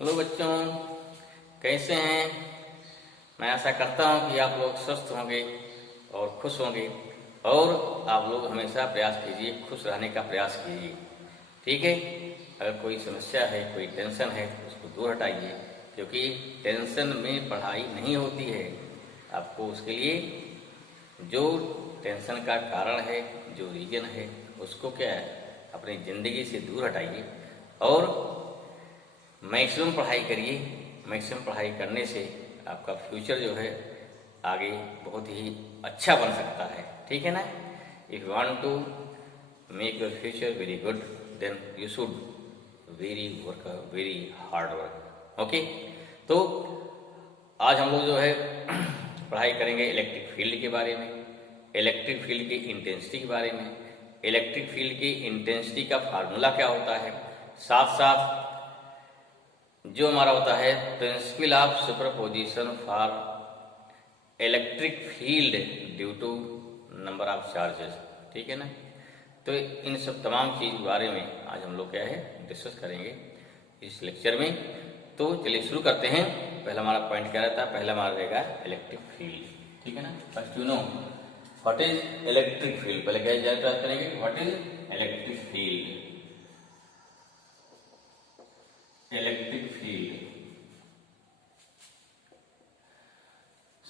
Hello बच्चों, कैसे हैं। मैं आशा करता हूं कि आप लोग स्वस्थ होंगे और खुश होंगे और आप लोग हमेशा प्रयास कीजिए, खुश रहने का प्रयास कीजिए। ठीक है। अगर कोई समस्या है, कोई टेंशन है तो उसको दूर हटाइए, क्योंकि टेंशन में पढ़ाई नहीं होती है। आपको उसके लिए जो टेंशन का कारण है, जो रीजन है, उसको क्या है अपनी ज़िंदगी से दूर हटाइए और मैक्सिमम पढ़ाई करिए। मैक्सिमम पढ़ाई करने से आपका फ्यूचर जो है आगे बहुत ही अच्छा बन सकता है। ठीक है ना। If you want to make your future very good then you should very hard work. Okay. तो आज हम लोग जो है पढ़ाई करेंगे इलेक्ट्रिक फील्ड के बारे में, इलेक्ट्रिक फील्ड की इंटेंसिटी के बारे में, इलेक्ट्रिक फील्ड की इंटेंसिटी का फार्मूला क्या होता है, साथ साथ जो हमारा होता है principle of superposition for electric field due to number of charges. ठीक है ना। तो इन सब तमाम चीज़ के बारे में आज हम लोग क्या है डिस्कस करेंगे इस लेक्चर में। तो चलिए शुरू करते हैं। पहला हमारा पॉइंट क्या रहता है, पहला हमारा रहेगा इलेक्ट्रिक फील्ड। ठीक है ना। First you know what is electric field. पहले क्या जानकारी करेंगे, what is electric field. Electric field,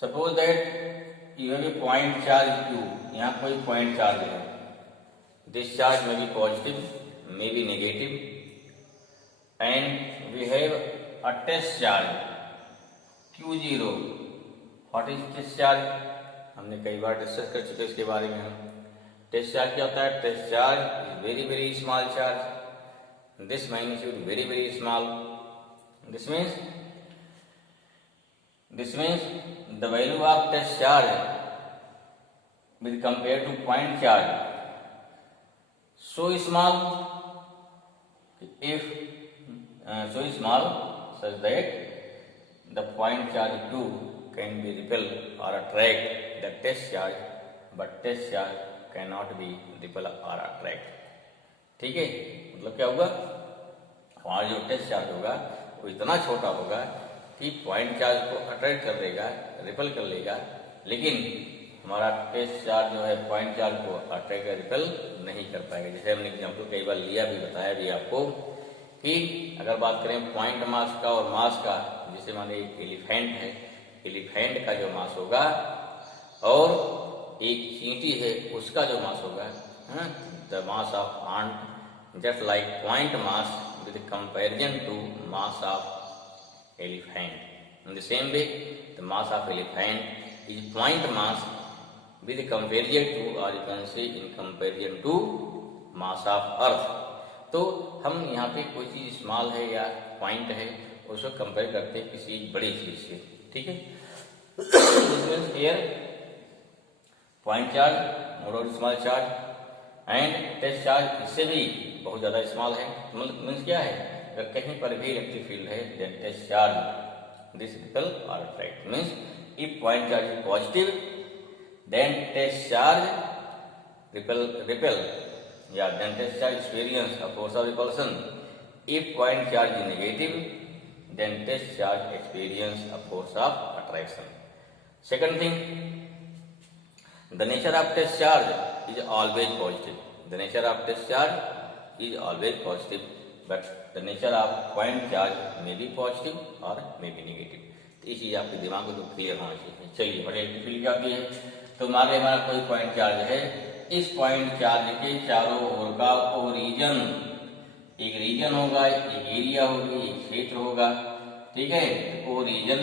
suppose that you have a point charge q। यहाँ कोई पॉइंट चार्ज है। This charge may be positive, may be negative, and we have a test charge q0। What is test charge, हमने कई बार discuss कर चुके इसके बारे में। हम टेस्ट चार्ज क्या होता है, test charge is very very small charge, this magnitude very small. This means the value of test charge with compared to point charge so small, if so small such that the point charge q can be repel or attract the test charge, but test charge cannot be repel or attract। ठीक है। मतलब क्या होगा, हमारा जो test charge होगा वो इतना छोटा होगा कि पॉइंट चार्ज को अट्रैक्ट कर लेगा, रिपेल कर लेगा, लेकिन हमारा टेस्ट चार्ज जो है पॉइंट चार्ज को अट्रैक्ट या रिपेल नहीं कर पाएगा। जैसे हमने एग्जाम्पल कई बार लिया भी, बताया भी आपको कि अगर बात करें पॉइंट मास का और मास का, जैसे माने एक एलिफेंट है, एलिफेंट का जो मास होगा और एक चींटी है उसका जो मास होगा, the mass of ant just like point mass with comparison to mass of elephant. In the same way, the mass of elephant is point mass with comparison to, or you can say in comparison to mass of earth। तो हम यहाँ पे कोई चीज़ small है या point है उसको compare करते हैं किसी बड़ी चीज से। ठीक है। here point charge more small charge and test charge इससे भी बहुत ज्यादा स्मॉल है। मतलब मीन्स क्या है, अगर कहीं पर भी इलेक्ट्रिक फील्ड है then test charge this repel और attract. Means if point charge is positive then test charge repel या then test charge experience a force of repulsion. If point charge is negative then test charge experience a force of attraction. Second thing, the nature of test charge is always positive. The nature of test charge is always positive, but the nature of point charge may be positive or may be negative। तो ये चीज आपके दिमाग को तो clear होना चाहिए। चलिए इलेक्ट्रिक फील्ड क्या होती है, तो मान लीजिए हमारा कोई पॉइंट चार्ज है, इस पॉइंट चार्ज के चारों ओर का ओरिजन, एक रीजन होगा, एक एरिया होगी, एक क्षेत्र होगा। ठीक है। ओरिजन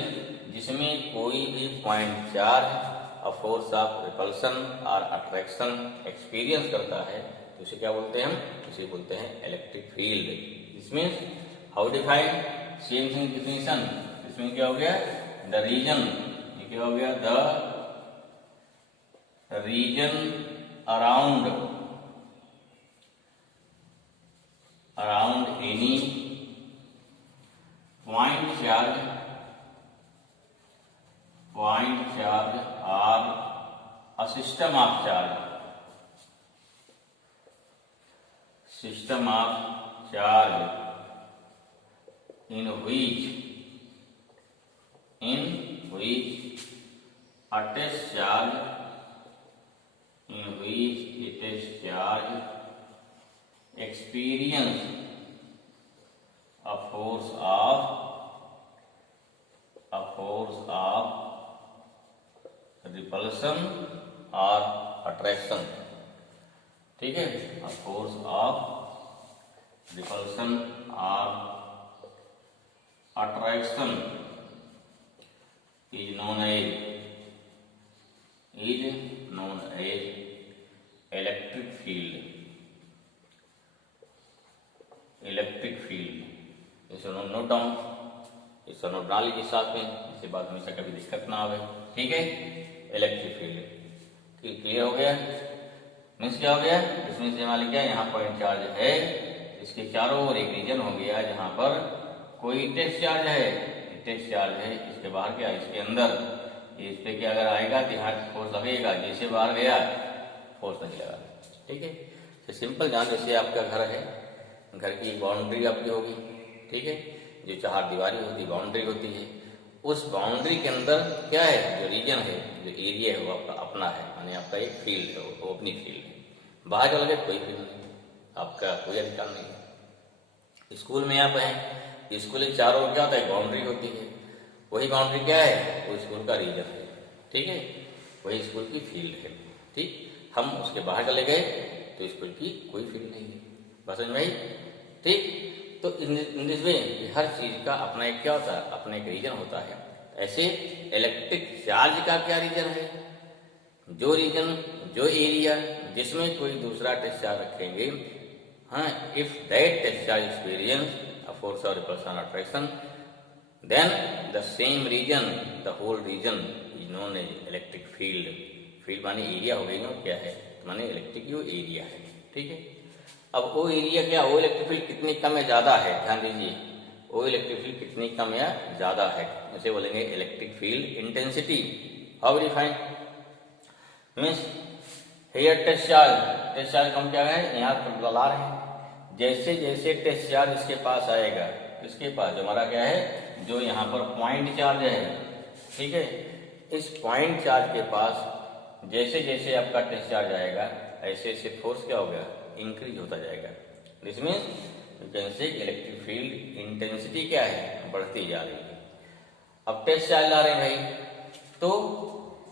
जिसमें कोई भी point charge force of repulsion और अट्रैक्शन एक्सपीरियंस करता है तो उसे क्या बोलते हैं, हम उसे बोलते हैं इलेक्ट्रिक फील्ड। इसमें how defined, same thing definition. इसमें क्या हो गया, द रीजन, ये क्या हो गया, the region around any point charge or a system of charge in which a test charge experience a force of repulsion or attraction, ठीक है, a force of repulsion or attraction is known as electric field. इसे note down, इसे note डाल लीजिए साथ में, इसके बाद हमेशा कभी दिक्कत ना आवे, ठीक है। इलेक्ट्रिक फील्ड क्लियर हो गया। मीन्स क्या हो गया, इसमें से मान लीजिए यहाँ पॉइंट चार्ज है, इसके चारों ओर एक रीजन हो गया जहाँ पर कोई टेस्ट चार्ज है, इसके बाहर क्या, इसके अंदर इस पे क्या अगर आएगा तो यहाँ फोर्स लगेगा, जैसे बाहर गया फोर्स नहीं लगा, ठीक है। तो सिंपल जान, जैसे आपका घर है, घर की बाउंड्री आपकी होगी, ठीक है, जो चार दीवारी होती है बाउंड्री होती है, उस बाउंड्री के अंदर क्या है, जो रीजन है, जो एरिया है वो आपका अपना है, यानी आपका एक फील्ड है, वो अपनी फील्ड है। बाहर का लगे कोई फील्ड नहीं, आपका कोई अधिकार नहीं है। स्कूल में आप हैं, स्कूल के चारों ओर क्या होता है, बाउंड्री होती है, वही बाउंड्री क्या है, वो स्कूल का रीजन है, ठीक है, वही स्कूल की फील्ड है, ठीक। हम उसके बाहर चले गए तो स्कूल की कोई फील्ड नहीं है, बस समझ में आई, ठीक। तो इन दिस वे हर चीज का अपना एक क्या होता है, अपना एक रीजन होता है। ऐसे इलेक्ट्रिक चार्ज का क्या रीजन है, जो रीजन, जो एरिया जिसमें कोई दूसरा टेस्ट चार्ज रखेंगे, हाँ, if that test charge experience a force of repulsion और attraction, then the same region, the whole region is known as electric field. Field माने एरिया हो गई ना, क्या है, माने इलेक्ट्रिक जो एरिया है, ठीक है। अब वो एरिया क्या, वो इलेक्ट्रिक फील्ड कितनी कम या ज्यादा है, ध्यान दीजिए, वो इलेक्ट्रिक फील्ड कितनी कम या ज्यादा है, उसे बोलेंगे electric field intensity. How define, means here test charge हम क्या है, यहाँ पर ला रहे हैं, जैसे जैसे टेस्ट चार्ज इसके पास आएगा, इसके पास जो हमारा क्या है, जो यहाँ पर पॉइंट चार्ज है, ठीक है, इस पॉइंट चार्ज के पास जैसे जैसे आपका टेस्ट चार्ज आएगा, ऐसे ऐसे फोर्स क्या होगा, इंक्रीज होता जाएगा। दिस मीन्स यू कैन से इलेक्ट्रिक फील्ड इंटेंसिटी क्या है, बढ़ती जा रही है। अब टेस्ट चार्ज ला रहे हैं भाई, तो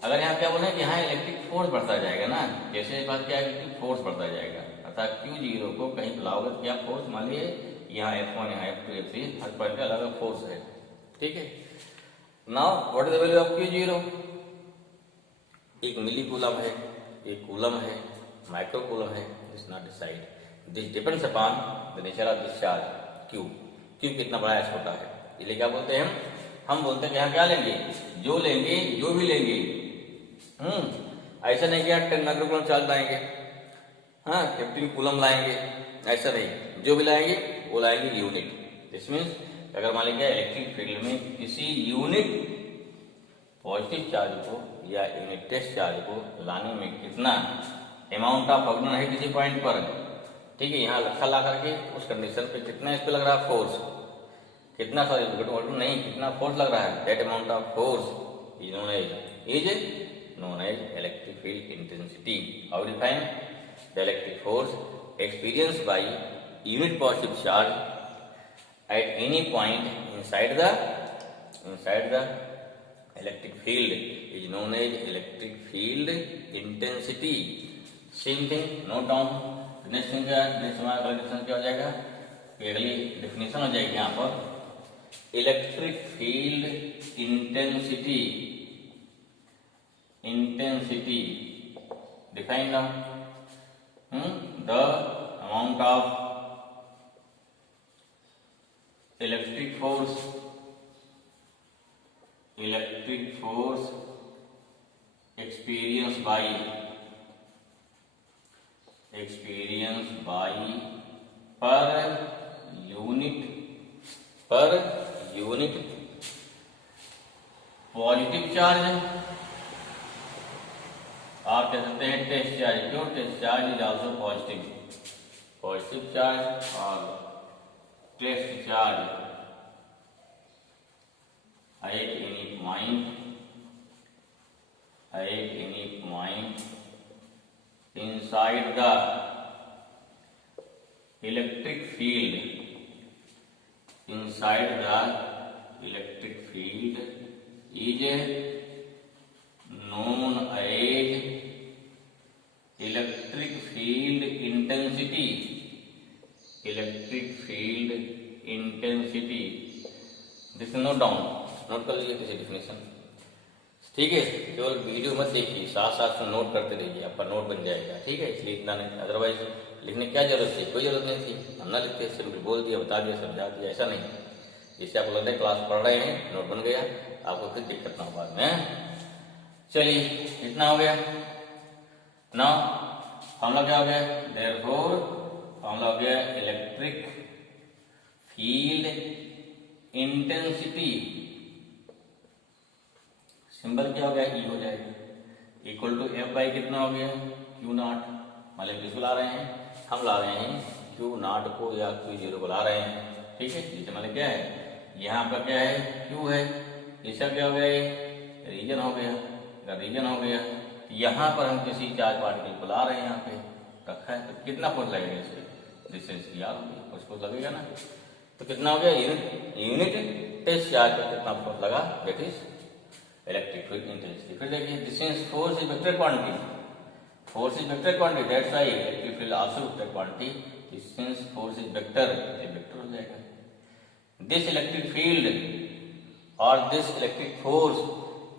अगर यहाँ क्या बोले कि यहाँ इलेक्ट्रिक फोर्स बढ़ता जाएगा ना, जैसे बात क्या है, इलेक्ट्रिक फोर्स बढ़ता जाएगा, अर्थात Q0 को कहीं बुलाओगे तो क्या फोर्स, मान लीजिए यहाँ F1, यहाँ F2, F3, हर पॉइंट पे अलग अलग फोर्स है, ठीक है। Now what is the value of Q0, एक मिली कूलम है, एक कूलम है, माइक्रो कूलम है, this not decide, this depends upon the nature of this charge Q कितना बड़ा है छोटा है, इसलिए क्या बोलते हैं हम बोलते हैं कि यहाँ क्या लेंगे, जो लेंगे, जो भी लेंगे, ऐसा नहीं कि 10 माइक्रो कूलम चार्ज लाएंगे, हाँ 15 कूलम लाएंगे, ऐसा नहीं, जो भी लाएंगे वो लाएंगे यूनिट। दिस मीन्स अगर मान लीजिए इलेक्ट्रिक फील्ड में किसी यूनिट पॉजिटिव चार्ज को या यूनिट टेस्ट चार्ज को लाने में कितना अमाउंट ऑफ वर्क है किसी पॉइंट पर, ठीक है, यहाँ रखा ला करके उस कंडीशन पे कितना इस पे लग रहा है फोर्स, कितना सॉरी नहीं, कितना फोर्स लग रहा है, that amount of force is known as electric field intensity. How define, the electric force experienced by unit positive charge at any point inside the electric field is known as electric field intensity. Same thing, note down. Next thing क्या, next हमारा अगला definition क्या हो जाएगा, अगली definition हो जाएगी यहाँ पर electric field intensity define now, the amount of electric force experienced by per unit positive charge है, आप कह सकते हैं टेस्ट चार्ज, क्यों, test charge is also positive charge और test charge inside the electric field is known as electric field intensity. This is note down, note कर लीजिए किसी डेफिनेशन, ठीक है। केवल वीडियो मत देखिए, साथ साथ में नोट करते रहिए, आपका नोट बन जाएगा, ठीक है। इसलिए इतना नहीं, अदरवाइज लिखने क्या जरूरत थी, कोई जरूरत नहीं थी। हम ना लिखते, सिर्फ बोल दिया, बता दिया, समझा दिया, ऐसा नहीं। जिससे आपको लगता है क्लास पढ़ रहे हैं, नोट बन गया, आपको फिर दिक्कत ना हो बाद में। चलिए इतना हो गया ना। फॉर्मूला क्या हो गया, देयरफॉर फॉर्मूला हो गया इलेक्ट्रिक फील्ड इंटेंसिटी, सिंबल क्या हो गया, ई हो जाएगा, इक्वल टू एफ बाई कितना हो गया, क्यू नॉट। मतलब किसको ला रहे हैं, हम ला रहे हैं क्यू नॉट को या क्यू जीरो को ला रहे हैं, ठीक है। जैसे मतलब क्या है, यहाँ पर क्या है, क्यू है, इसका क्या हो गया, रीजन हो गया। अगर रीजन हो गया, यहाँ पर हम किसी चार्ज पार्टिकल को ला रहे हैं, यहाँ पे रखा है, तो कितना फोर्स लगेगा इस पर, डिस्टेंस याद होगी, उसको लगेगा ना। तो कितना हो गया, यूनिट टेस्ट चार्ज पर कितना फोर्स लगा, that is electric field intensity. फिर देखिए distance force is vector quantity, that's why electric field also vector quantity. Distance force is vector, ये वेक्टर हो जाएगा। दिस इलेक्ट्रिक फील्ड और this electric force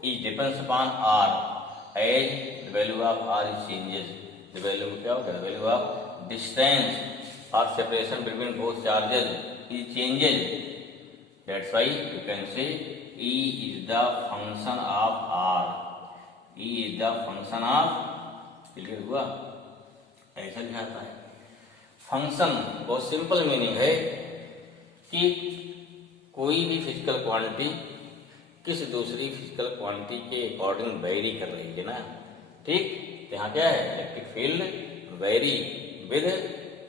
is depends upon R as the value of R is changes. The value क्या होगा, the value of distance और separation between both charges is changes. That's why you can say E is the function of R, E is the function of, clear हुआ, ऐसा लिखाता है। Function बहुत simple meaning है कि कोई भी फिजिकल क्वांटिटी किसी दूसरी फिजिकल क्वांटिटी के अकॉर्डिंग वेरी कर रही है ना, ठीक। यहाँ क्या है, electric field very with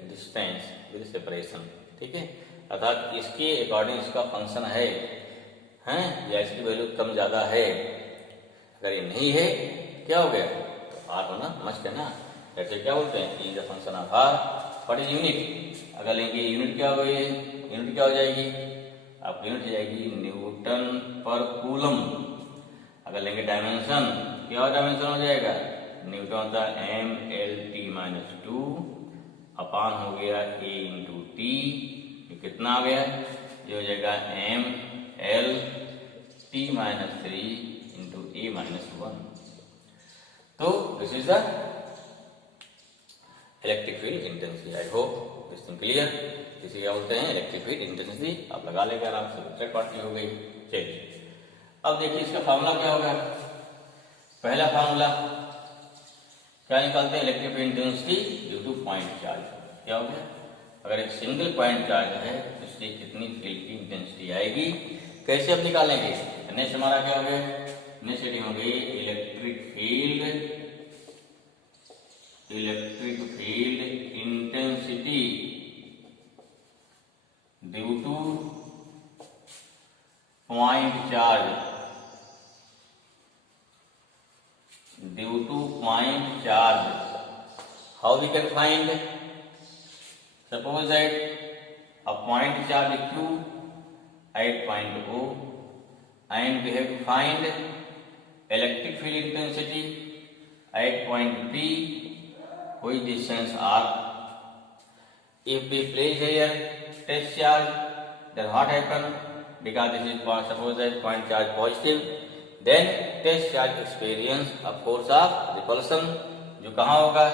distance, with separation, ठीक है। अर्थात इसके अकॉर्डिंग इसका फंक्शन है हैं, या इसकी वैल्यू कम ज्यादा है। अगर ये नहीं है क्या हो गया, तो आर होना मस्ट है ना। जैसे क्या बोलते हैं, E the function of R, what is unit. अगर लेंगे यूनिट क्या हो गई, यूनिट क्या हो जाएगी, आपकी यूनिट हो जाएगी न्यूटन पर कूलम। अगर लेंगे डायमेंशन, क्या डायमेंशन हो जाएगा, न्यूटन होता है m/L/T-2 अपान हो गया a इंटू टी, ये कितना आ गया, ये हो जाएगा m/L/T-3 इंटू a-1। तो this is the electric field intensity. I hope this thing clear. इसे क्या बोलते हैं, इलेक्ट्रिक फील्ड इंटेंसिटी। आप लगा लेंगे आराम से, वेक्टर क्वांटिटी हो गई। चलिए अब देखिए इसका फार्मूला क्या होगा। पहला फार्मूला क्या निकालते हैं, electric field intensity due two point charge. क्या हो गया, अगर एक सिंगल पॉइंट चार्ज है तो इसकी कितनी फील्ड की इंटेंसिटी आएगी, कैसे अब निकालेंगे। नेक्स्ट हमारा क्या हो गया, नेक्स्ट हेडिंग हो गई electric field intensity due two point charge, how we can find, suppose that a point charge q at point O and we have to find electric field intensity at point P which distance r. If we place here test charge, then what happen, because this is suppose that point charge positive, then test charge experience a force of repulsion, जो कहाँ होगा,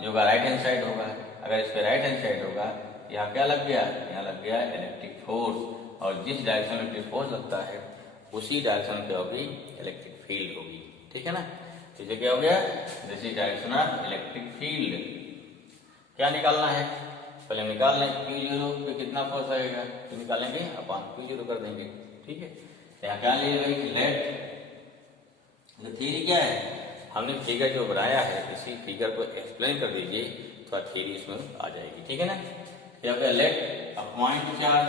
जो right hand side होगा। अगर इस पे right hand side होगा, यहाँ क्या लग गया, यहाँ लग गया इलेक्ट्रिक फोर्स, और जिस डायरेक्शन में इलेक्ट्रिक फोर्स लगता है उसी डायरेक्शन क्या होगी, इलेक्ट्रिक फील्ड होगी, ठीक है ना। इसे क्या हो गया, this is direction of electric field. क्या निकालना है, पहले निकाल लें Q0 पे कितना फोर्स लगेगा, तो निकालेंगे अपान Q0 कर देंगे, ठीक है। यहाँ क्या ले लेट, थ्योरी क्या है, हमने फिगर जो बनाया है इसी फिगर को एक्सप्लेन कर दीजिए, थोड़ा थ्योरी इसमें आ जाएगी, ठीक है ना। क्या हो गया, let a point charge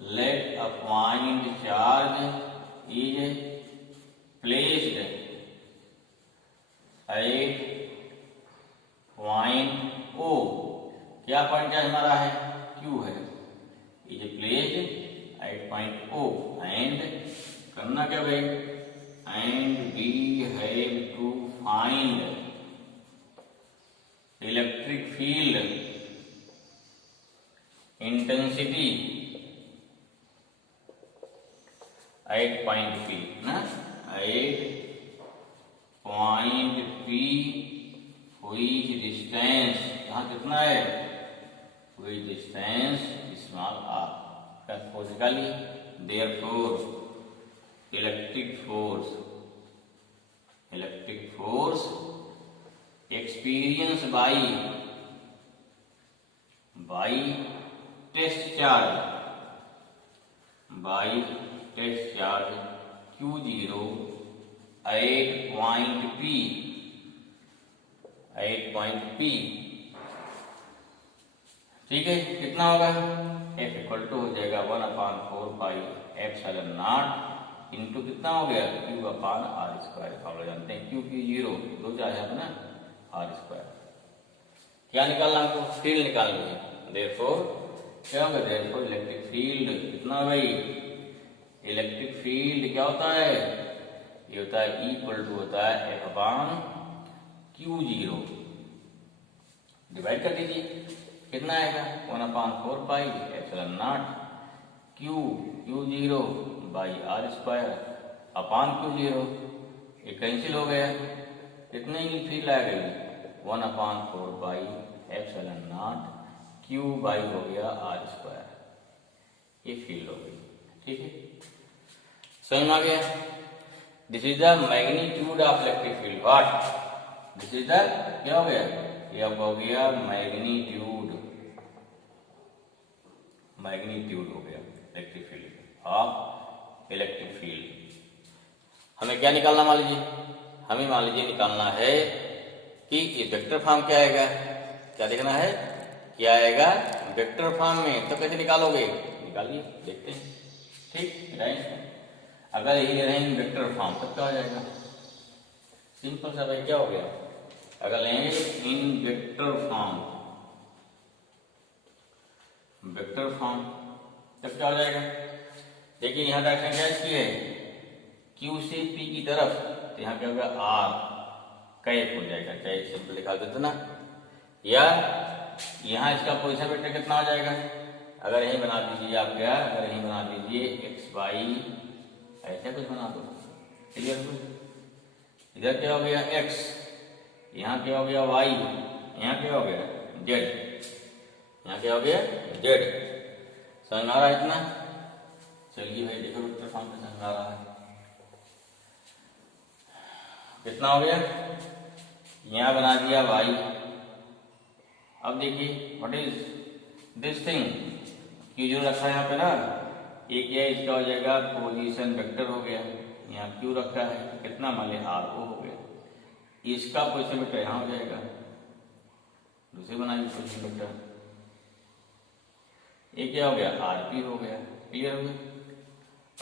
let a point charge is placed at point O, क्या पॉइंट चार्ज हमारा है, Q है, is placed at point O and करना क्या भाई, and we have to find electric field intensity at point P ना, at point P which distance, यहाँ कितना है, व्हिच डिस्टेंस स्मॉल r, का फोर्स निकालिए, therefore electric force experience by test charge Q0 at point P, ठीक है, कितना होगा, F इक्वल टू हो जाएगा 1/4 पाई एप्सिलॉन नॉट इंटू कितना हो गया, Q अपान R स्क्वायर, फॉर्मूला जानते हैं, Q0 दो चाहे है ना, R स्क्वायर, क्या निकालना हमको, फील्ड निकालनी है, देयरफॉर क्या होगा, देयरफॉर इलेक्ट्रिक फील्ड कितना भाई, इलेक्ट्रिक फील्ड क्या होता है, ये होता है इक्वल टू होता है F अपान Q0, डिवाइड कर दीजिए, कितना आएगा, 1/4 pi epsilon not Q0 by R square upon Q0, ये कैंसिल हो गया, कितने ही फील्ड आ गई, 1/4 pi epsilon not Q by हो गया R स्क्वायर, ये फील्ड हो गई, ठीक है, समझ में आ गया, this is the magnitude of electric field, what, this is the, क्या हो गया, ये अब हो गया मैग्नीट्यूड हो गया electric field of electric field. हमें क्या निकालना, मान लीजिए, हमें मान लीजिए निकालना है कि ये वेक्टर फॉर्म क्या आएगा, क्या देखना है, क्या आएगा वेक्टर फॉर्म में, तो कैसे निकालोगे, निकालिए देखते हैं, ठीक, राइट, अगर ये रहेंगे वेक्टर फॉर्म तब क्या हो जाएगा, सिंपल सा भाई, क्या हो गया, अगर लेंगे इन वेक्टर फॉर्म तब क्या हो जाएगा, देखिए यहाँ डायरेक्शन क्या इसकी है, Q से P की तरफ, तो यहाँ क्या होगा, R कैप हो जाएगा, चाहे सिंपल लिखा देते ना, या यहाँ इसका पोजीशन वेक्टर कितना हो जाएगा, अगर यही बना दीजिए आप, क्या, अगर यही बना दीजिए x y, ऐसा कुछ बना दो, क्लियर, इधर क्या हो गया x, यहाँ क्या हो गया y, यहाँ क्या हो गया z, यहाँ क्या हो गया z, समझ में आ रहा है इतना, चलिए भाई देखो वेक्टर फॉर्म में समझ में आ रहा है, कितना हो गया, यहाँ बना दिया y, अब देखिए what is this thing, Q जो रखा है यहाँ पे ना, एक क्या इसका हो जाएगा पोजीशन वेक्टर हो गया, यहाँ Q रखा है, कितना मान लिया R हो गया, इसका पोजीशन वेक्टर यहाँ हो जाएगा, दूसरे बनाइए पोजीशन वेक्टर, ये क्या हो गया, RP हो गया, क्लियर हो गया,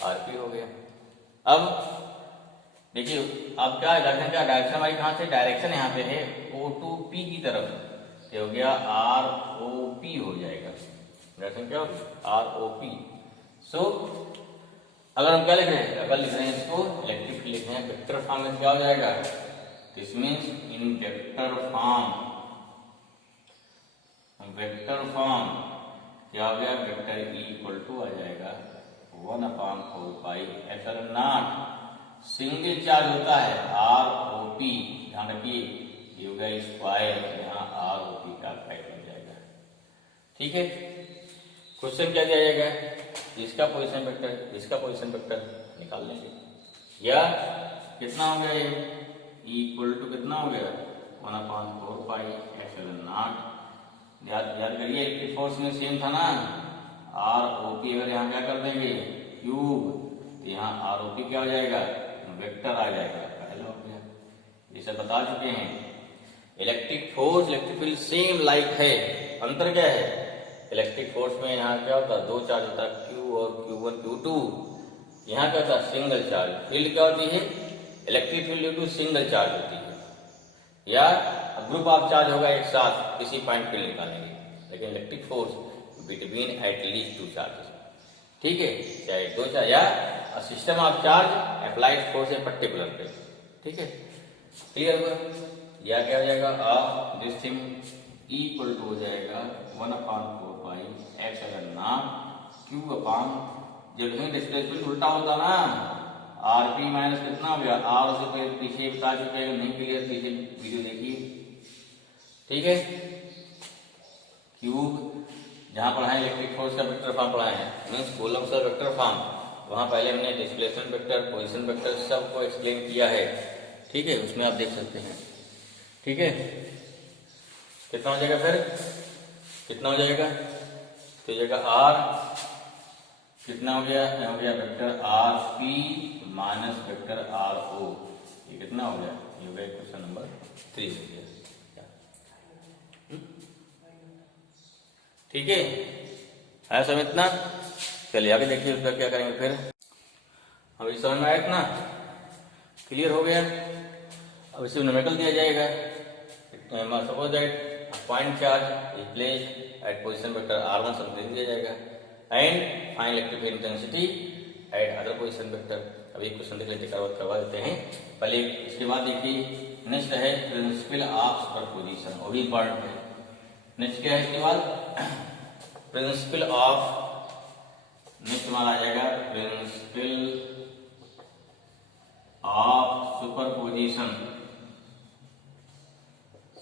RP हो गया। अब देखिए अब क्या डायरेक्शन, क्या डायरेक्शन हमारी कहाँ से, डायरेक्शन यहाँ पे है O to P की तरफ, ये हो गया ROP हो जाएगा, डायरेक्शन क्या होगा, ROP। सो अगर हम क्या लिख रहे हैं, अगर लिख रहे हैं इसको इलेक्ट्रिक फील्ड लिख रहे हैं वेक्टर फॉर्म में, क्या हो जाएगा, this means in vector form क्या हो गया, वेक्टर E इक्वल टू आ जाएगा 1/4 pi epsilon not, single charge होता है ROP, ध्यान रखिए, ये हो गया स्क्वायर, यहाँ ROP का फैक्टर हो जाएगा, ठीक है, क्वेश्चन क्या दिया जाएगा, इसका पोजीशन वेक्टर, इसका पोजीशन वेक्टर निकाल लेंगे, या कितना हो गया, ये E इक्वल टू कितना हो गया, 1/4 पाई एप्सिलॉन नॉट, याद करिए इलेक्ट्रिक फोर्स में सेम था ना, ROP, अगर यहाँ क्या कर देंगे क्यूब, तो यहाँ ROP क्या हो जाएगा, वेक्टर आ जाएगा, पहला हो गया, ये सब बता चुके हैं। Electric force electric field same like है, अंतर क्या है, इलेक्ट्रिक फोर्स में यहाँ क्या होता है, दो चार्ज होता है, Q और Q1 Q2। यहाँ क्या होता है, सिंगल चार्ज। फील्ड क्या होती है, electric field due to single charge होती है, या ग्रुप ऑफ चार्ज होगा एक साथ, किसी पॉइंट फील्ड निकालेंगे। लेकिन electric force between at least two charges, ठीक है, चाहे दो चार्ज या system of charge applied force a particular पे, ठीक है, क्लियर हुआ। या क्या हो जाएगा, दिस थिंग इक्वल टू हो जाएगा 1/4 pi epsilon not Q upon, जब कहीं डिस्प्लेसमेंट उल्टा होता ना, आरपी माइनस कितना हो गया, आर से पीछे बता चुके हैं, नहीं क्लियर पीछे वीडियो देखिए, ठीक है। क्यूब जहाँ पढ़ाए इलेक्ट्रिक फोर्स का वेक्टर फॉर्म पढ़ाए हैं, मीन्स कूलम्ब का वेक्टर फॉर्म, वहाँ पहले हमने डिस्प्लेसमेंट वेक्टर, पोजीशन वेक्टर सबको एक्सप्लेन किया है, ठीक है, उसमें आप देख सकते हैं, ठीक है। कितना हो जाएगा फिर, कितना हो जाएगा, तो हो जाएगा आर, कितना हो गया vector R P minus vector R O, ये कितना हो गया, ये हो गया क्वेश्चन नंबर 3 हो गया, ठीक है समझ इतना। चलिए आगे देखिए उसका क्या करेंगे फिर, अभी समझ में आया इतना, क्लियर हो गया। अब इसे न्यूमेरिकल दिया जाएगा, suppose that point charge is placed eight position vector r1 something दिया जाएगा, and find electric field intensity eight other position vector. अभी क्वेश्चन देख लेते करवा देते हैं पहले, इसके बाद देखिए नेक्स्ट है प्रिंसिपल ऑफ सुपरपोजिशन, वो भी इंपॉर्टेंट है। नेक्स्ट क्या है इसके बाद, प्रिंसिपल ऑफ, नेक्स्ट हमारा आ जाएगा principal of superposition,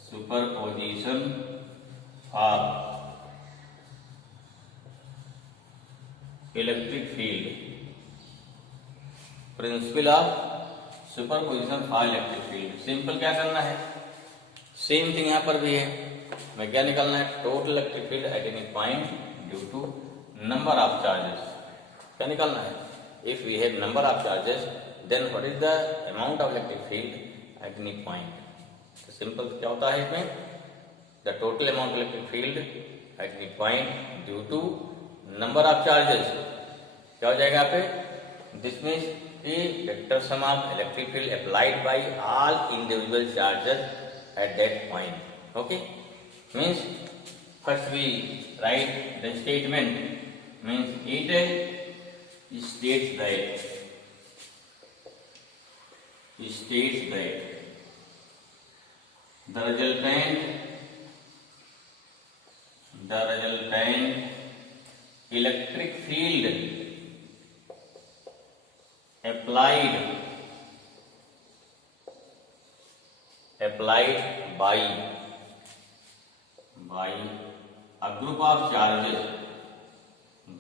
superposition of electric field, principal of superposition for electric field. Simple क्या करना है, सेम थिंग यहां पर भी है, मैं क्या निकालना है, total electric field at any point due to number of charges, क्या निकालना है, if we have number of charges then what is the amount of electric field at any point. तो सिंपल क्या होता है इसमें, the total amount of electric field at any point due to number of charges, क्या हो जाएगा यहाँ पे, this means vector sum of electric field applied by all individual charges at that point. Okay, means first we write the statement, means it states that the resultant electric field applied by a group of charges,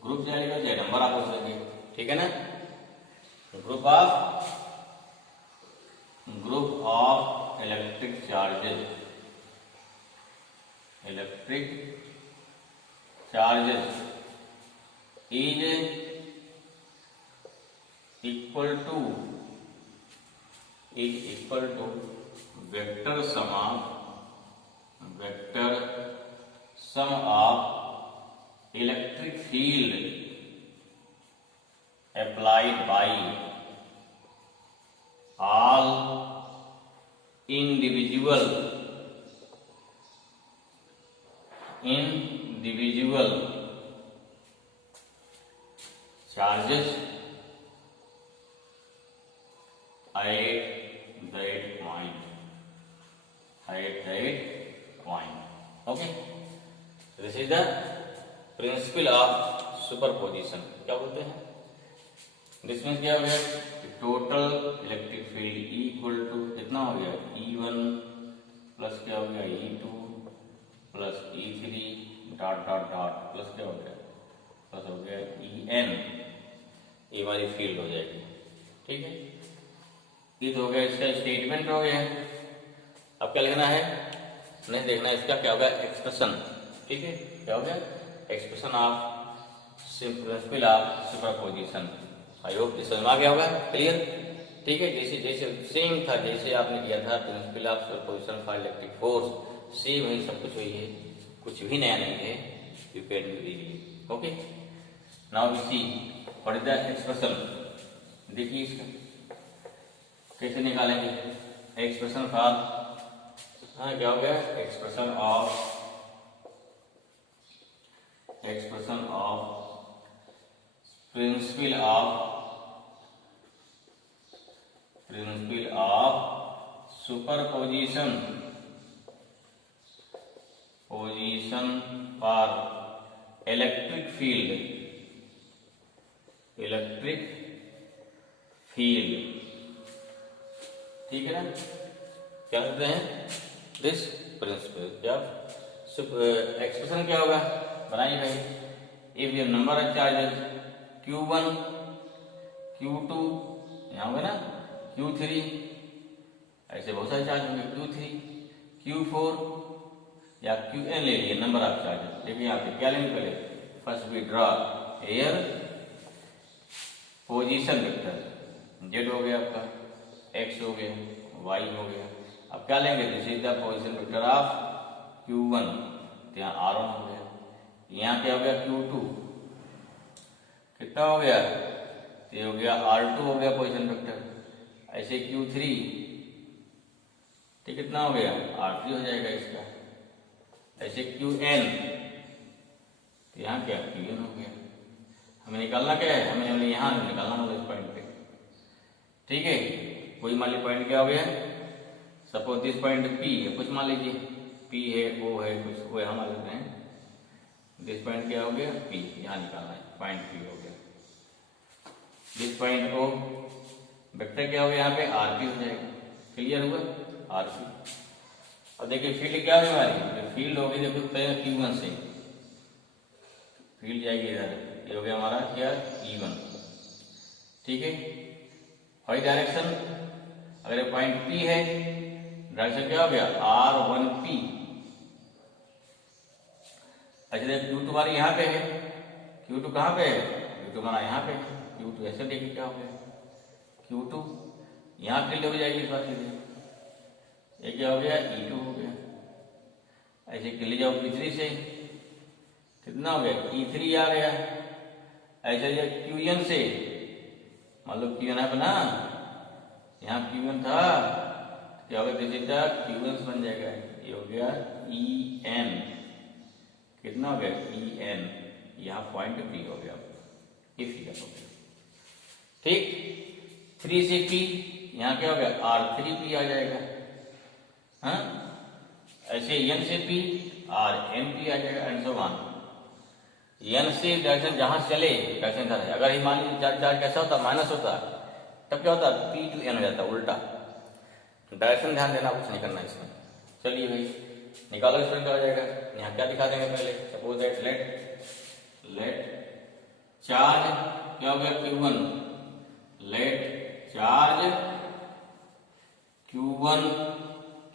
group जाएगा चाहे number आप हो सके, ठीक है ना, group of electric charges is equal to vector sum of electric field applied by all individual charges at that point. Okay, so this is the principle of superposition. क्या बोलते हैं, डिस्टेंस क्या हो गया, total electric field equal to कितना हो गया, E1 plus क्या हो गया E2 plus E3 dot dot dot plus क्या हो गया, प्लस हो गया En, ये हमारी फील्ड हो जाएगी, ठीक है। ये तो हो गया, इसका स्टेटमेंट हो गया। अब क्या लिखना है, नहीं देखना है इसका क्या होगा, एक्सप्रेशन, ठीक है, क्या हो गया, expression of principal of superposition. I hope समझ में आ गया होगा, क्लियर, ठीक है। जैसे सेम था जैसे आपने किया था principle of superposition for electric force, same ही सब कुछ वही है, कुछ भी नया नहीं है, you can do easily. Okay. Now we see what is the expression. देखिए इसका कैसे निकालेंगे एक्सप्रेशन फॉर, हाँ क्या हो गया, expression of principal of superposition for electric field, ठीक है ना। क्या करते हैं दिस प्रिंसिपल, क्या एक्सप्रेशन क्या होगा बनाइए भाई। If your number of charges Q1 Q2 यहाँ होगा ना Q3, ऐसे बहुत सारे चार्ज होंगे Q3 Q4 या Qn ले लिए नंबर ऑफ चार्जेस। देखिए यहाँ पे क्या लेंगे पहले, first we draw air position vector, Z हो गया आपका, X हो गया, Y हो गया। अब क्या लेंगे, this is the position vector of Q1, तो यहाँ R1 हो गया। यहाँ क्या हो गया Q2, कितना हो गया, तो ये हो गया R2 हो गया पोजीशन वेक्टर। ऐसे Q3 तो कितना हो गया R3 हो जाएगा इसका। ऐसे Qn तो यहाँ क्या Qn हो गया। हमें निकालना क्या है, हमें यहाँ निकालना होगा इस पॉइंट पे, ठीक है। कोई मान लीजिए पॉइंट क्या हो गया, सपोज दिस पॉइंट P है, कुछ मान लीजिए P है, O है, कुछ वो यहाँ मान लेते हैं। दिस पॉइंट क्या हो गया P, यहाँ निकालना है, पॉइंट P हो गया। दिस पॉइंट O, वेक्टर क्या हो गया यहाँ पे RP हो जाएगा। क्लियर हुआ RP। और देखिए फील्ड क्या है हमारी, फील्ड होगी देखो Q1 से फील्ड जाएगी इधर, ये हो गया हमारा क्या E1, ठीक है। वाई डायरेक्शन, अगर ये पॉइंट P है, डायरेक्शन क्या हो गया R1P। अच्छा देखिए Q2 हमारी यहाँ पे है, Q2 कहाँ पे है, Q2 हमारा यहाँ पे है। Q2 ऐसे देखिए क्या हो गया, Q2 यहाँ फील्ड हो जाएगी इस बात के लिए, ये क्या हो गया E2 हो गया। ऐसे ले जाओ P3 से, कितना हो गया E3 आ गया। ऐसे Qn से, मान लो Qn है बना, यहाँ Qn था, क्या हो गया दिस Qn बन जाएगा, ये हो गया En, कितना हो गया En, यहाँ पॉइंट P हो गया, ये फिगर हो गया, ठीक। 3 से P, यहाँ क्या हो गया R3P आ जाएगा, हाँ। ऐसे N से P RNP आ जाएगा, एंड सो ऑन। N से डायरेक्शन जहां चले डायरेक्शन था, अगर ही मान लीजिए चार्ज कैसा होता माइनस होता, तब क्या होता P to N हो जाता, उल्टा। डायरेक्शन ध्यान देना, कुछ नहीं करना इसमें। चलिए भाई निकालो, इसमें क्या हो जाएगा, यहाँ क्या दिखा देंगे पहले, सपोज दैट लेट चार्ज क्या हो गया Q1, let charge Q1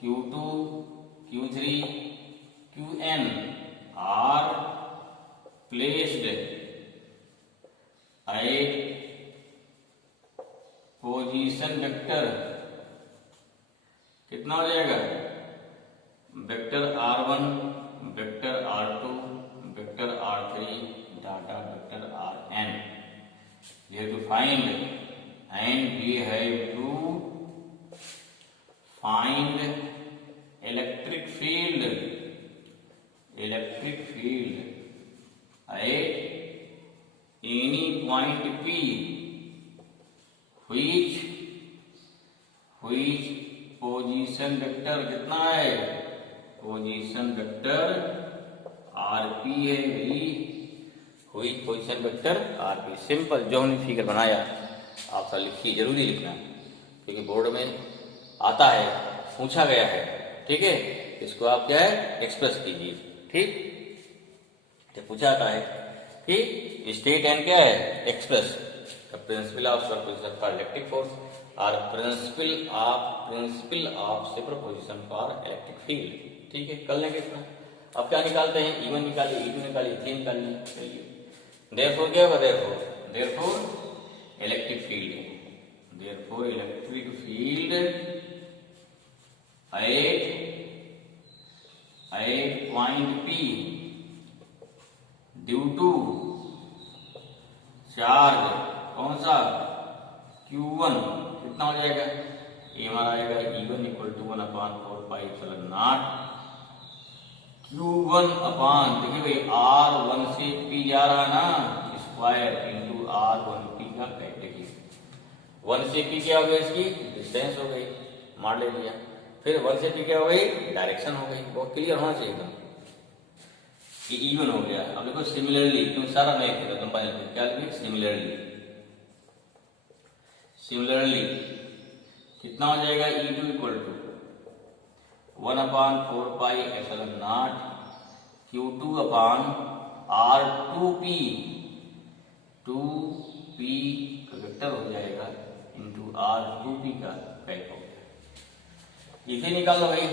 Q2 Q3 Qn are placed at position vector, कितना हो जाएगा vector R1, vector R2, vector R3, data vector Rn। We have to find, and we have to find electric field at any point P which position vector कितना है, position vector RP है भाई, which position vector RP। Simple जो हमने figure बनाया आप सब लिखिए, जरूरी लिखना, क्योंकि बोर्ड में आता है, पूछा गया है, ठीक है। इसको आप क्या है एक्सप्रेस कीजिए, ठीक। तो पूछा आता है कि स्टेट एंड क्या है express the principle of superposition for electric force और principle of superposition for electric field, ठीक है। कर लेंगे इसमें। अब क्या निकालते हैं, E1 निकालिए, E2 निकालिए, E3 निकालिए। चलिए देयरफॉर क्या होगा, therefore electric field, therefore electric field at point P due to charge कौन सा Q1 कितना हो जाएगा, ये हमारा आएगा E1 इक्वल टू 1/4πε0 Q1 अपान, देखिए भाई R1 से P जा रहा ना, स्क्वायर इंटू R1P का कैप। देखिए 1 से P क्या हो गया, इसकी डिस्टेंस हो गई, मान ले लिया। फिर 1 से P क्या हो गई, डायरेक्शन हो गई। बहुत क्लियर होना चाहिए एकदम कि इवन हो गया। अब देखो सिमिलरली, क्योंकि सारा नहीं थे लंबा नहीं, क्या लिखे सिमिलरली। सिमिलरली कितना हो जाएगा, E2 equal to 1/4πε0 Q2 upon R2P, 2P का वेक्टर हो जाएगा इंटू R2P का कैप हो गया। E3 निकाल लो भाई,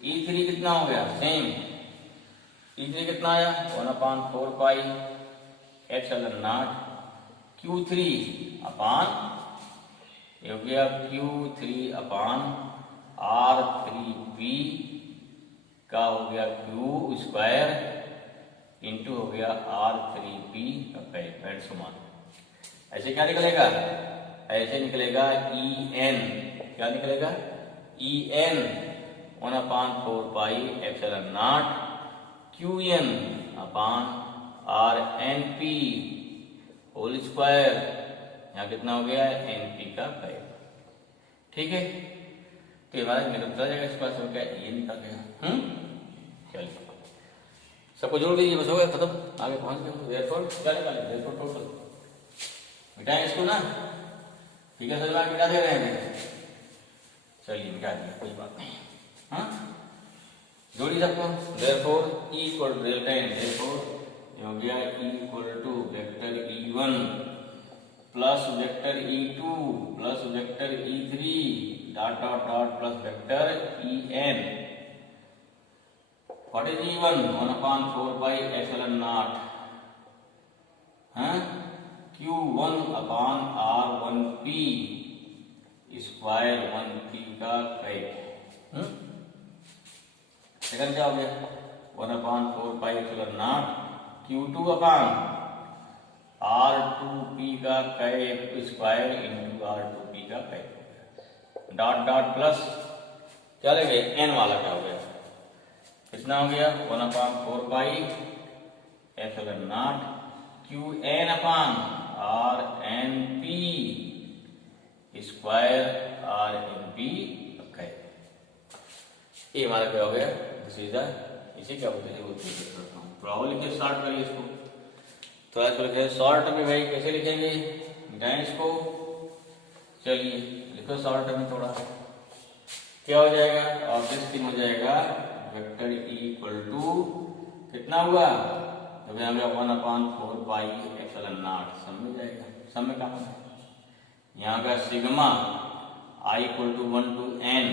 E3 कितना हो गया, सेम E3 कितना आया 1/4πε0 Q3 अपान, ये हो गया Q3 अपान R3P का हो गया Q स्क्वायर इंटू हो गया R3P का पैड समान। ऐसे क्या निकलेगा, ऐसे निकलेगा EN, क्या निकलेगा EN 1/4πε0 QN अपान RNP होल स्क्वायर, यहाँ कितना हो गया NP का पैड। ठीक है, तो हमारा निकलता जाएगा, इस पास हो गया ये निकल गया। चलिए सबको जोड़ दीजिए, बस हो गया खत्म, आगे पहुंच गए। देयरफॉर क्या निकालें, देयरफॉर टोटल मिटाएं इसको ना, ठीक है, सर मिटा दे रहे हैं। चलिए मिटा दिया, कोई बात नहीं। हाँ जोड़ी सबको, therefore E equal to delta n, therefore ये हो गया E equal to vector E1 plus vector E2 plus vector E3 dot dot dot plus vector En। What is E1 1/4πε0 Q1 upon R1P square 1P का cap. Second क्या हो गया 1/4πε0 Q2 अपान R2P का cap square into R2P का cap dot dot plus क्या लगे n वाला क्या हो गया, कितना हो गया 1/4πε0 QN अपान RNP स्क्वायर RNP कैप। ये हमारा क्या हो गया, दिस इज इसे क्या बोलते हैं, प्रॉब्लम लिखे शॉर्ट करिए इसको, थोड़ा सा लिखे शॉर्ट में भाई, कैसे लिखेंगे मिटाएं इसको। चलिए लिखो शॉर्ट में थोड़ा, क्या हो जाएगा, और दिस हो जाएगा वेक्टर E इक्वल टू कितना हुआ, तो यहाँ गया 1/4πε0 सब में जाएगा, सब में कहाँ है, यहाँ का sigma I equal to 1 to n,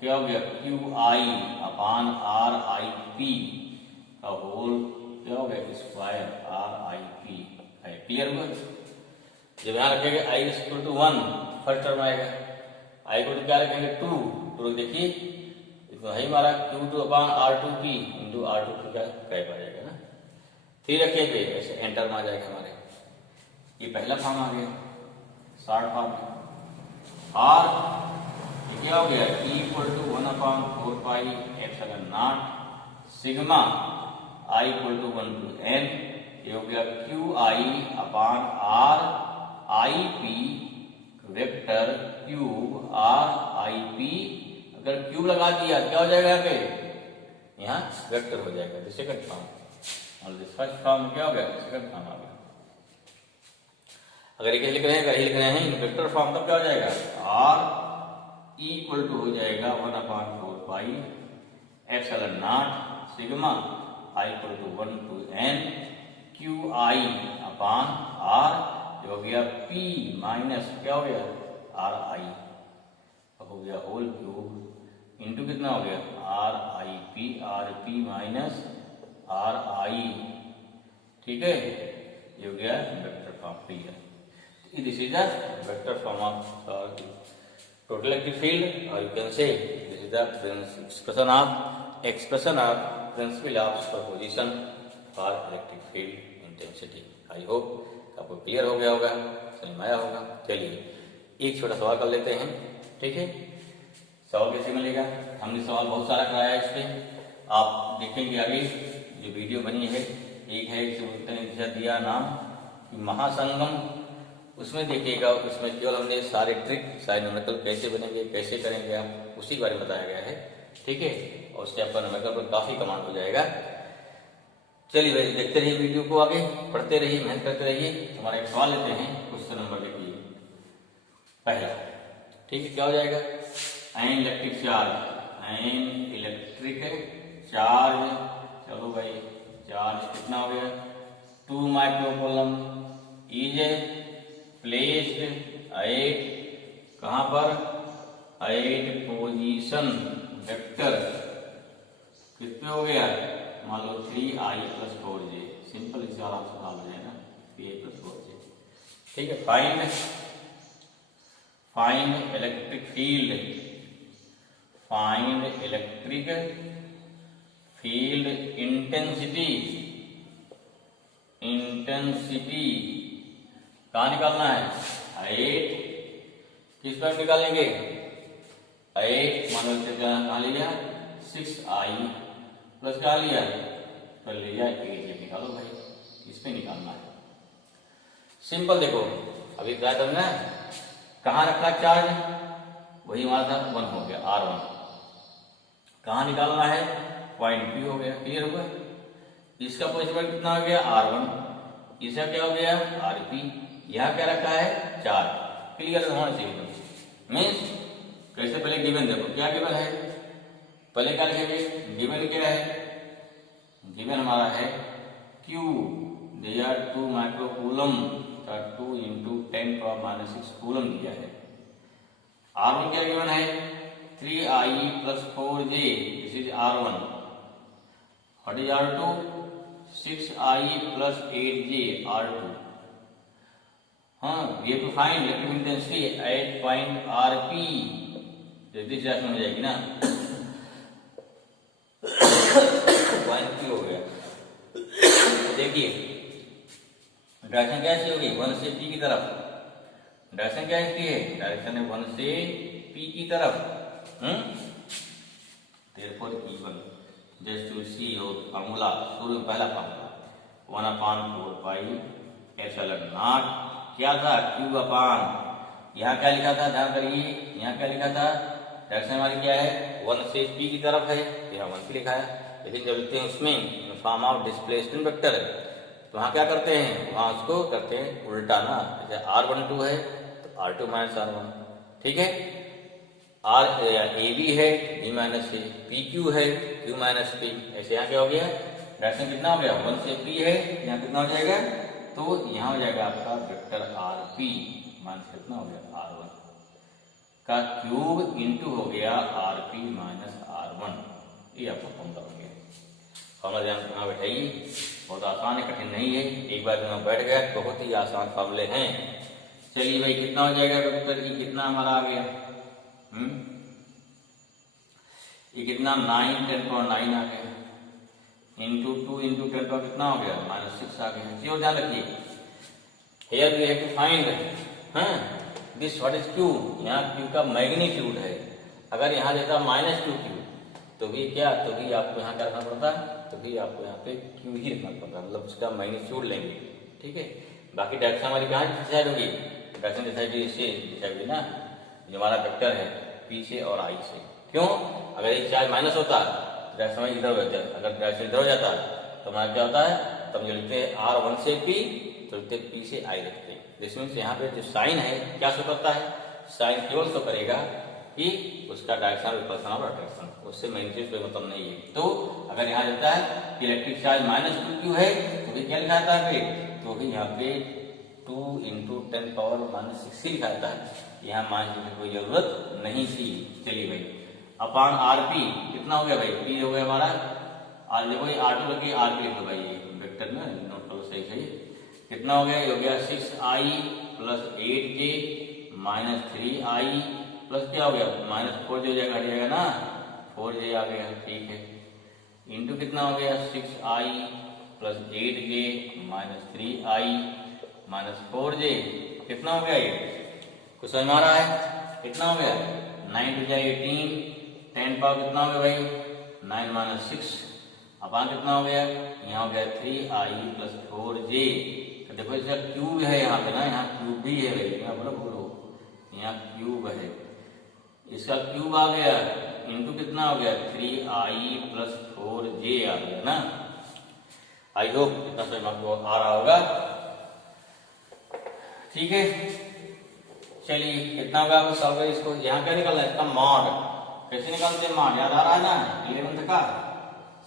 क्या हो गया QI अपान RIP का होल क्या हो गया स्क्वायर RIP है। क्लियर हुआ, जब यहाँ रखेंगे I equal to 1 first term आएगा, I इक्वल टू क्या रखेंगे 2, तो देखिए तो है हमारा Q2 अपान R2P इंटू R2P का कैप आ जाएगा ना। 3 रखेंगे ऐसे एंटर में आ जाएगा हमारे, ये पहला फॉर्म आ गया शॉर्ट फॉर्म। और ये क्या हो गया E equal to 1/4πε0 sigma I equal to 1 to n, ये हो गया QI upon RIP vector cube RIP, अगर क्यूब लगा दिया क्या हो जाएगा यहाँ पे, यहाँ वेक्टर हो जाएगा सेकंड फॉर्म, और फर्स्ट फॉर्म क्या हो गया सेकंड फॉर्म आ गया। अगर ये लिख रहे हैं, अगर लिख रहे हैं वेक्टर फॉर्म तब क्या हो जाएगा R E इक्वल टू हो जाएगा 1/4πε0 sigma I equal to 1 to n QI upon R, जो हो गया P माइनस क्या हो गया RI हो गया होल क्यूब इंटू कितना हो गया RIP, RP माइनस RI। ठीक है, ये हो गया vector form. Clear, this is the vector form of total electric field, or you can say this is the expression of principle of superposition for electric field intensity. I hope आपको clear हो गया होगा, समझ में आया होगा। चलिए एक छोटा सवाल कर लेते हैं, ठीक है। सवाल कैसे मिलेगा, हमने सवाल बहुत सारा कराया है इस पर, आप देखेंगे आगे जो वीडियो बनी है। एक है इसे बोलते हैं, जैसा दिया नाम कि महासंगम, उसमें देखिएगा, उसमें केवल हमने सारे ट्रिक, सारे न्यूमेरिकल कैसे बनेंगे, कैसे करेंगे आप, उसी के बारे में बताया गया है, ठीक है। और उससे आपका न्यूमेरिकल पर काफी कमांड हो जाएगा। चलिए भाई देखते रहिए वीडियो को, आगे पढ़ते रहिए, मेहनत करते रहिए। हमारा एक सवाल लेते हैं, क्वेश्चन नंबर देखिए पहला, ठीक है। क्या हो जाएगा, an electric charge, an electric charge, चलो भाई चार्ज कितना हो गया 2 माइक्रोकूलम इज प्लेस्ड एट, कहां पर, एट पोजीशन वेक्टर, किस पे हो गया, मान लो 3i + 4j, सिंपल, इसे आराम से हल हो जाएगा 3i + 4j, ठीक है। Find electric field, find electric field intensity, intensity कहाँ निकालना है, 8, किस पर निकालेंगे, 8 मान लो कहाँ लिया 6i प्लस क्या लिया, कर लिया 8, निकालो भाई, इस पे निकालना है। सिंपल, देखो अभी क्या करना है, कहाँ रखा चार्ज, वही हमारा था 1 हो गया R1, कहाँ निकालना है, पॉइंट P हो गया, क्लियर होगा। इसका पोजीशन कितना हो गया R1, इसका क्या हो गया RP, यहाँ क्या रखा है चार्ज, क्लियर होना चाहिए। मीन्स कैसे, पहले गिवन देखो, क्या गिवन है, पहले क्या लिखेंगे, गिवन क्या है, गिवन हमारा है Q, दे आर 2 माइक्रोकूलम का 2 × 10⁻⁻6 कूलम दिया है। R1 क्या गिवन है 3i + 4j, this is R1, what is R2, 6i + 8j, R2। हाँ, we have to find electric intensity at point RP, जल्दी से हो जाएगी ना, पॉइंट P हो गया। देखिए डायरेक्शन क्या ऐसी होगी, 1 से P की तरफ, डायरेक्शन क्या इसकी है, डायरेक्शन है 1 से P की तरफ। Therefore E1, just to see your formula, शुरू में पहला फार्मूला 1/4πε0, क्या था Q/, यहाँ क्या लिखा था, ध्यान करिए, यहाँ क्या लिखा था, डायरेक्शन हमारी क्या है 1 से P की तरफ है, यहाँ 1 लिखा है। लेकिन जब लिखते हैं उसमें फॉर्म ऑफ डिस्प्लेसमेंट वेक्टर है, तो वहाँ क्या करते हैं, वहाँ उसको करते हैं उल्टा ना, जैसे R12 है तो R2 - R1, ठीक है। AB है B - A, PQ है Q - P, ऐसे यहाँ क्या हो गया, डायरेक्शन कितना हो गया 1 से P है, यहाँ कितना हो जाएगा, तो यहाँ हो जाएगा आपका वेक्टर RP माइनस कितना हो गया R1 का क्यूब इंटू हो गया RP - R1, ये आपका फॉर्मूला हो गया। फॉर्मूला ध्यान से बैठाइए, बहुत आसान है, कठिन नहीं है, एक बार जब बैठ गया बहुत ही आसान फॉर्मूले हैं। चलिए भाई कितना हो जाएगा वेक्टर की, कितना हमारा आ गया, ये कितना 9 10⁻9 आ गया, इंटू 2 × 10 कितना हो गया -6 आ गया। क्यों, ध्यान रखिए, here we have to find this what is Q, यहाँ Q का मैग्नीट्यूड है। अगर यहाँ देता -2Q तो भी क्या, तो भी आपको यहाँ क्या रखना पड़ता, तो भी आपको यहाँ पे Q ही रखना पड़ता, मतलब उसका मैग्नीट्यूड लेंगे, ठीक है। बाकी डायरेक्शन हमारी कहाँ डिसाइड होगी, डायरेक्शन डिसाइड इससे डिसाइड होगी ना, जो हमारा वेक्टर है P से और I से। क्यों, अगर एक चार्ज माइनस होता तो डायरेक्शन हमारी इधर हो जाता है, अगर डायरेक्शन इधर हो जाता तो हमारा क्या होता है, तब जो लिखते हैं R1 से P, तो लिखते P से I रखते हैं। जिसमें यहाँ पे जो साइन है क्या शो करता है, साइन केवल शो करेगा कि उसका डायरेक्शन रिपल्सन और अट्रैक्शन, उससे मैग्नीट्यूड कोई मतलब नहीं है। तो अगर यहाँ देता है कि इलेक्ट्रिक चार्ज -2Q है, तो भी क्या लिखा था पे, तो भी यहाँ पे 2 × 10⁻⁻6 ही लिखा था, यहाँ मान की कोई जरूरत नहीं थी। चलिए भाई अपान RP कितना हो गया भाई, P हो गया हमारा, और देखो ये R2 लगे, RP लिखो भाई, ये वेक्टर में नोट करो सही सही, कितना हो गया, ये हो गया 6i + 8j - 3i प्लस क्या हो गया -4j हो जाएगा, हट जाएगा ना, 4j आ गया, ठीक है, इंटू कितना हो गया 6i plus 8j minus 3i minus 4j, कितना हो गया ये? कुछ समझ में आ रहा है? कितना हो गया? 9 टू 18, 10 पावर कितना हो गया भाई? 9 माइनस 6, अपान कितना हो गया? यहाँ हो गया 3i प्लस 4j। तो देखो इसका क्यूब है यहाँ पे ना, यहाँ क्यूब भी है भाई, यहाँ बोलो बोलो, यहाँ क्यूब है, इसका क्यूब आ गया, इंटू कितना हो गया? 3i प्लस 4j आ गया ना। आई होप इतना समझ आपको आ रहा होगा। ठीक है, चलिए कितना होगा आपको सॉल्व करिए इसको। यहाँ क्या निकालना है? इसका मॉड कैसे निकालते हैं? मॉड याद आ रहा है ना 11th का?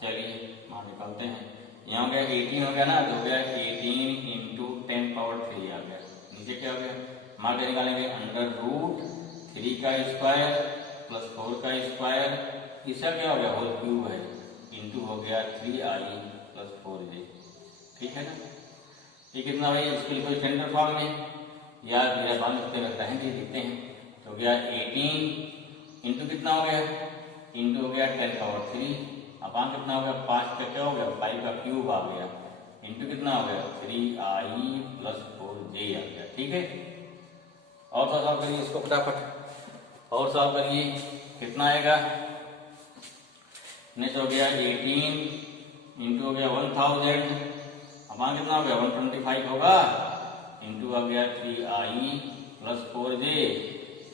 चलिए मॉड निकालते हैं। यहाँ हो गया 18 हो गया ना, तो हो गया 18 इंटू 10 पावर 3 आ गया। नीचे क्या हो गया? मॉड निकालेंगे अंडर रूट 3 का स्क्वायर प्लस 4 का स्क्वायर, इसका क्या हो गया? होल क्यूब है, इंटू हो गया 3i प्लस 4j। ठीक है ना? ये कितना भाई? इसके लिए कोई स्टैंडर्ड फॉर्म में या मेरा बाल लगता है जी, लिखते हैं। तो गया 18 इंटू कितना हो गया? इंटू हो गया 10 पावर 3, अपान कितना हो गया? 5 का क्या हो गया? 5 का क्यूब आ गया, इंटू कितना हो गया? 3i प्लस 4j आ गया। ठीक है, और तो सॉल्व करिए इसको फटाफट, और सॉल्व करिए। कितना आएगा? नेक्स्ट हो गया 18 इंटू हो गया 1000, अपान कितना हो गया? 125 होगा, इंटू आ गया 3i प्लस 4j,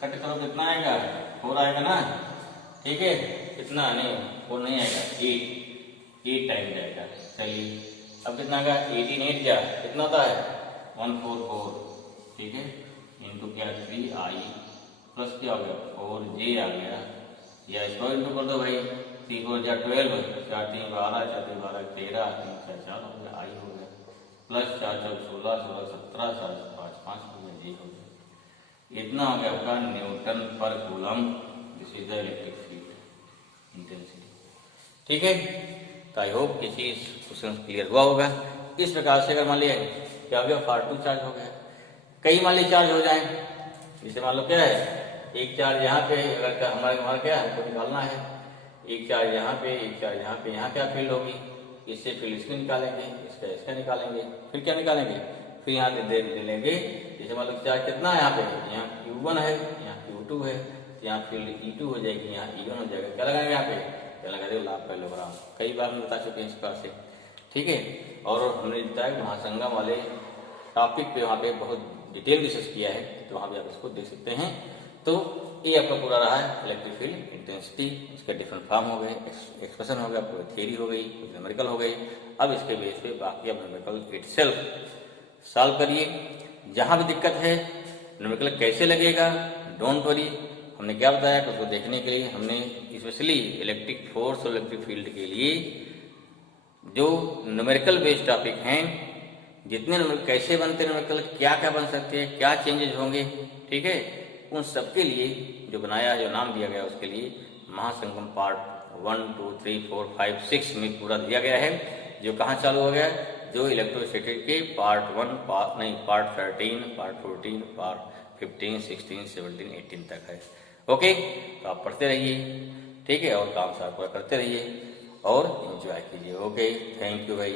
कट करो कितना आएगा? 4 आएगा ना। ठीक है, कितना नहीं 4 नहीं आएगा, 8 टाइम जाएगा। चलिए अब कितना आएगा? 18 8 क्या कितना होता है? 144। ठीक है, इंटू क्या? 3i प्लस क्या हो गया? 4j आ गया, या इसको इंटू कर दो भाई। 3 4 जा 12, 4 3 12, 4 3 12 13, 3 4 4 हो गया, i हो गया, प्लस 4 4 16 16 17, 4 5 5 हो गया, जी हो गया। इतना हो गया आपका न्यूटन पर coulomb. This is the electric field intensity. ठीक है, तो आई होप ये चीज क्वेश्चन क्लियर हुआ होगा। इस प्रकार से अगर मान लिया क्या हो गया? R2 चार्ज हो गया। कई मान ली चार्ज हो जाए, जैसे मान लो क्या है, एक चार्ज यहाँ पे, अगर हमारा क्या है, हमको निकालना है, एक चार्ज यहाँ पे, एक चार्ज यहाँ पे, यहाँ क्या फील्ड होगी? इससे फील्ड इसकी निकालेंगे, इसका निकालेंगे, फिर क्या निकालेंगे? फिर यहाँ दे लेंगे। जैसे मान लो चार्ज कितना है यहाँ पे? यहाँ Q1 है, यहाँ Q2 है, तो यहाँ फील्ड E2 हो जाएगी, यहाँ E1 हो जाएगा। क्या लगाएंगे यहाँ पे? क्या लगा देगा? लाभ पैरेललोग्राम। कई बार हम बता चुके हैं इस प्रकार से। ठीक है, और हमने बताया महासंगम वाले टॉपिक पे वहाँ पे बहुत डिटेल डिस्कस किया है, तो वहाँ भी आप इसको देख सकते हैं। तो ये आपका पूरा रहा है इलेक्ट्रिक फील्ड इंटेंसिटी, इसके डिफरेंट फॉर्म हो गए, एक्सप्रेशन हो गया, पूरी थ्योरी हो गई, न्यूमेरिकल हो गई। अब इसके बेस पे बाकी अब न्यूमेरिकल इटसेल्फ सॉल्व करिए। जहाँ भी दिक्कत है न्यूमेरिकल कैसे लगेगा, डोंट वरी। हमने क्या बताया कि उसको देखने के लिए हमने स्पेशली इलेक्ट्रिक फोर्स और इलेक्ट्रिक फील्ड के लिए जो न्यूमेरिकल बेस्ड टॉपिक हैं, जितने कैसे बनते हैं न्यूमेरिकल, क्या क्या बन सकते हैं, क्या चेंजेस होंगे, ठीक है, उन सबके लिए जो बनाया, जो नाम दिया गया, उसके लिए महासंगम पार्ट 1 2 3 4 5 6 में पूरा दिया गया है। जो कहाँ चालू हो गया? जो इलेक्ट्रोस्टैटिक के पार्ट 1 पार्ट 13 पार्ट 14 पार्ट 15 16 17 18 तक है। ओके, तो आप पढ़ते रहिए, ठीक है, और काम साथ पूरा करते रहिए और एंजॉय कीजिए। ओके, थैंक यू भाई।